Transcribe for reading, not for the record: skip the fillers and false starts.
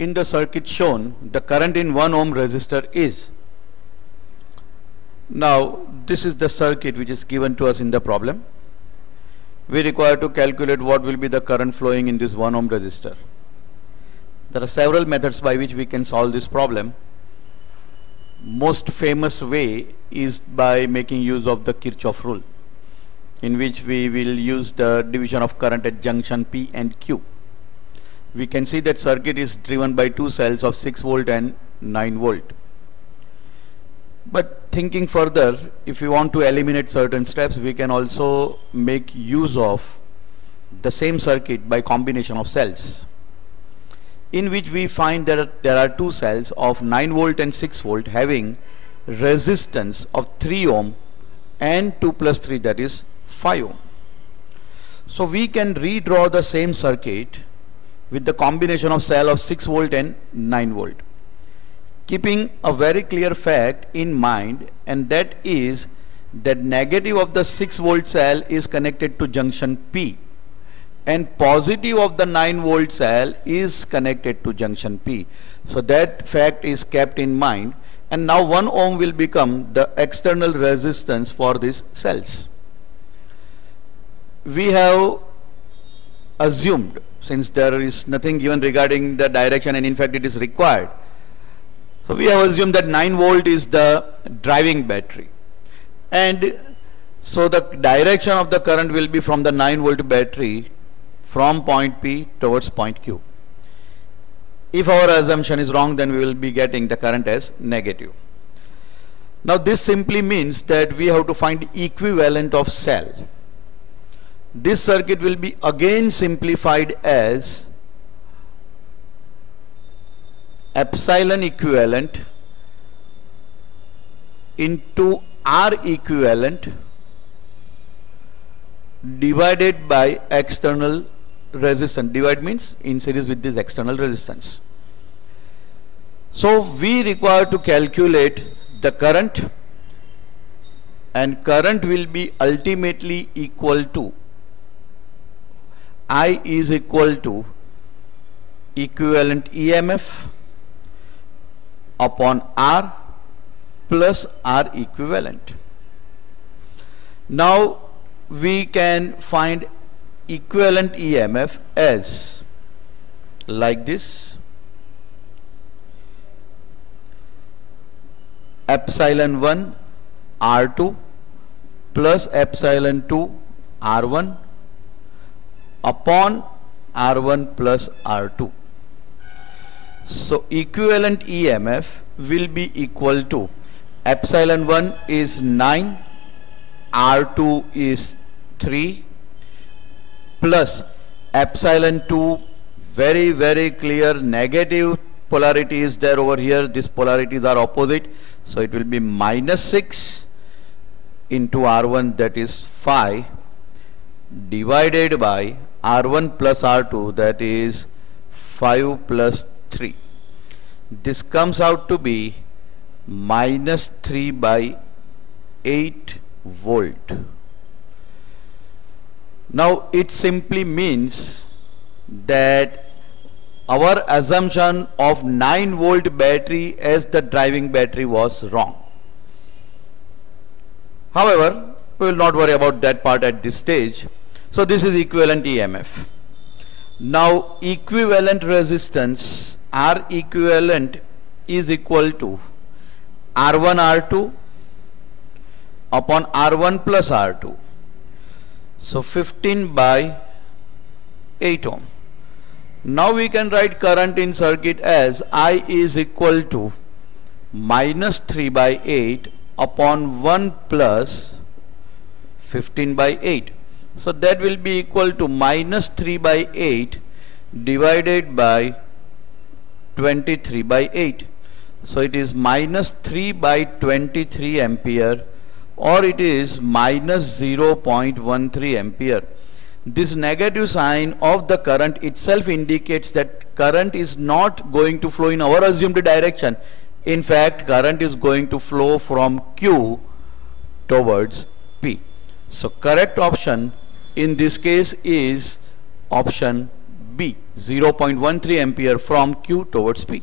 in the circuit shown, the current in 1 ohm resistor is. Now this is the circuit which is given to us in the problem. We require to calculate what will be the current flowing in this 1 ohm resistor. There are several methods by which we can solve this problem. Most famous way is by making use of the Kirchhoff rule, in which we will use the division of current at junction P and Q. We can see that circuit is driven by two cells of 6 volt and 9 volt. But thinking further, if we want to eliminate certain steps, we can also make use of the same circuit by combination of cells, in which we find that there are two cells of 9 volt and 6 volt having resistance of 3 ohm and 2 plus 3, that is 5 ohm. So we can redraw the same circuit with the combination of cell of 6 volt and 9 volt, keeping a very clear fact in mind, and that is that negative of the 6 volt cell is connected to junction P and positive of the 9 volt cell is connected to junction P. So that fact is kept in mind, and now 1 ohm will become the external resistance for these cells. We have assumed, since there is nothing given regarding the direction and in fact it is required, so we have assumed that 9 volt is the driving battery, and so the direction of the current will be from the 9 volt battery from point P towards point Q. If our assumption is wrong, then we will be getting the current as negative. Now this simply means that we have to find equivalent of cell. This circuit will be again simplified as epsilon equivalent into R equivalent divided by external resistance. Divide means in series with this external resistance. So we require to calculate the current, and current will be ultimately equal to I is equal to equivalent EMF upon R plus R equivalent. Now we can find equivalent EMF as like this: epsilon 1 R2 plus epsilon 2 R1 upon R1 plus R2. So equivalent EMF will be equal to epsilon 1 is 9, R2 is 3 plus epsilon 2, very clear negative polarity is there over here. These polarities are opposite, so it will be minus 6 into R1, that is 5, divided by R1 plus R2, that is 5 plus 3. This comes out to be minus 3 by 8 volt. Now it simply means that our assumption of 9 volt battery as the driving battery was wrong. However, we will not worry about that part at this stage. So this is equivalent EMF. Now equivalent resistance R equivalent is equal to R1 R2 upon R1 plus R2. So 15 by 8 ohm. Now we can write current in circuit as I is equal to minus 3 by 8 upon 1 plus 15 by 8. So that will be equal to minus 3 by 8 divided by 23 by 8. So it is minus 3 by 23 ampere, or it is minus 0.13 ampere. This negative sign of the current itself indicates that current is not going to flow in our assumed direction. In fact, current is going to flow from Q towards P. So correct option in this case is option B, 0.13 ampere from Q towards P.